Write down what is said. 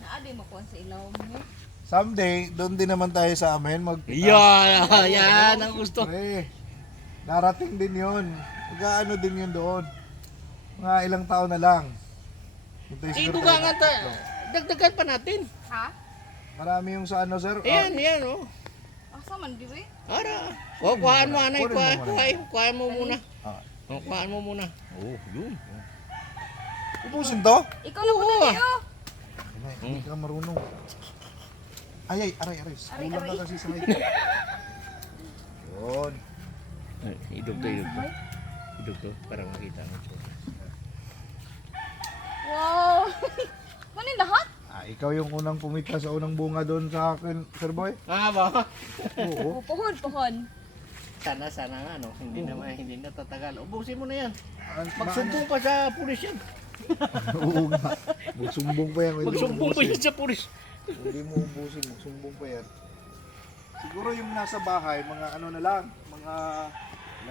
Naadi mo kuha sa ilaw mo. Someday, doon din naman tayo sa amin. Yan ang gusto. Pre, narating din yun. Mag-ano din yun doon. Mga ilang taon na lang. Hintay siguro Ito nga tayo. nga, dagdagan pa natin. Ha? Marami yung sa ano, sir. Yan, oh. Asa man di ba? Ara. O, kuhaan mo, anay. Kunin mo muna. Kuhaan mo muna. Ah. O, kuhaan mo muna. Oh, yun. Ubusin to? Ikaw na po tayo. Hindi ka marunong. Ay, aray. Aray, Kulang aray. ka kasi sa height. Yun. Idog to. Idog to, para makita mo. Wow. Manin lahat? Ikaw yung unang pumita sa unang bunga doon sa akin, Sir Boy. Ba? Oo. Puhon. Sana nga, no? Hindi na tatagal. Ubusin mo na yan. Magsumbong. Magsumbong pa sa pulis yan. Oo nga. Magsumbong pa yan. Magsumbong pa yan sa pulis. Hindi mo ubusin, magsumbong pa yan. Siguro yung nasa bahay, mga ano na lang, mga